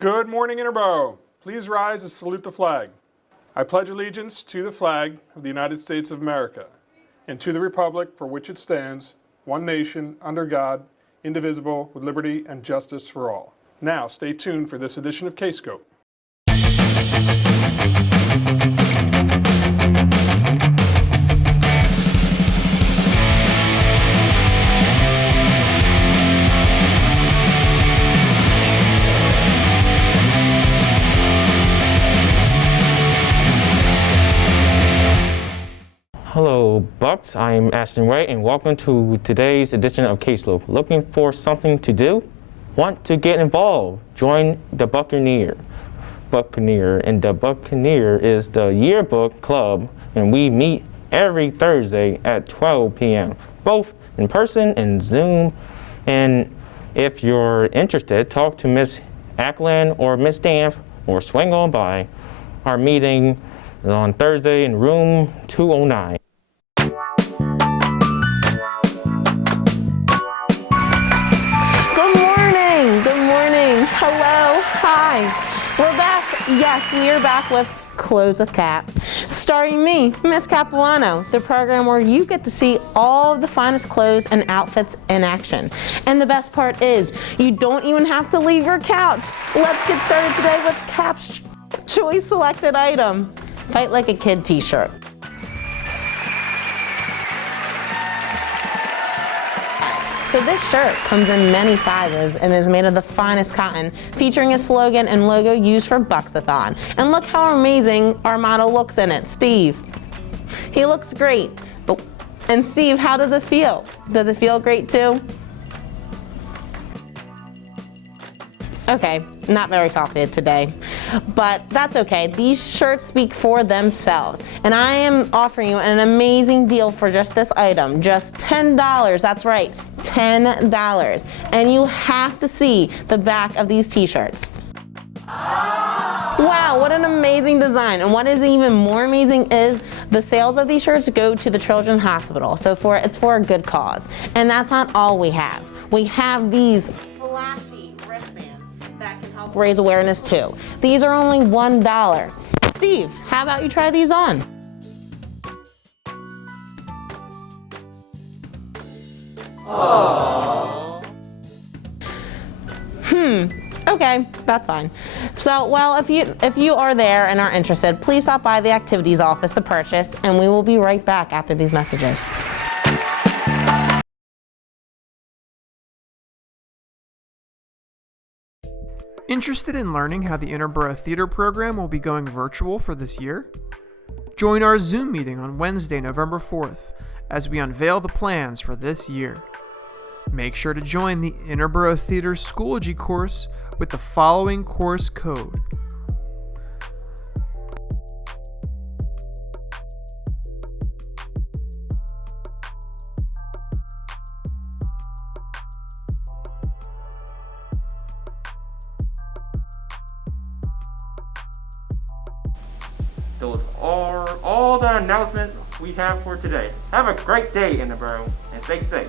Good morning, Interboro. Please rise and salute the flag. I pledge allegiance to the flag of the United States of America and to the republic for which it stands, one nation, under God, indivisible, with liberty and justice for all. Now, stay tuned for this edition of Kaleidoscope. Hello Bucks, I'm Ashton and welcome to today's edition of Kaleidoscope. Looking for something to do? Want to get involved? Join the Buccaneer, and the Buccaneer is the yearbook club, and we meet every Thursday at 12 p.m., both in person and Zoom. And if you're interested, talk to Miss Ackland or Miss Danf or swing on by. Our meeting is on Thursday in room 209. Hello, hi. We're back. Yes, we are back with Clothes with Cap, starring me, Miss Capuano, the program where you get to see all of the finest clothes and outfits in action. And the best part is, you don't even have to leave your couch. Let's get started today with Cap's choice selected item. Fight Like a Kid t-shirt. So this shirt comes in many sizes and is made of the finest cotton, featuring a slogan and logo used for Bucks-a-thon. And look how amazing our model looks in it, Steve. He looks great. And Steve, how does it feel? Does it feel great too? Okay, not very talkative today, but that's okay. These shirts speak for themselves, and I am offering you an amazing deal for just this item, just $10. That's right, $10. And you have to see the back of these t-shirts. Wow, what an amazing design. And what is even more amazing is the sales of these shirts go to the Children's Hospital. So it's for a good cause. And that's not all we have. We have these flashy wristbands that can help raise awareness too. These are only $1. Steve, how about you try these on? Aww. Okay, that's fine. So, well, if you are there and are interested, please stop by the activities office to purchase, and we will be right back after these messages. Interested in learning how the Interboro Theater program will be going virtual for this year? Join our Zoom meeting on Wednesday, November 4th, as we unveil the plans for this year. Make sure to join the Interboro Theater Schoology course with the following course code. Those are all the announcements we have for today. Have a great day, Interboro, and stay safe.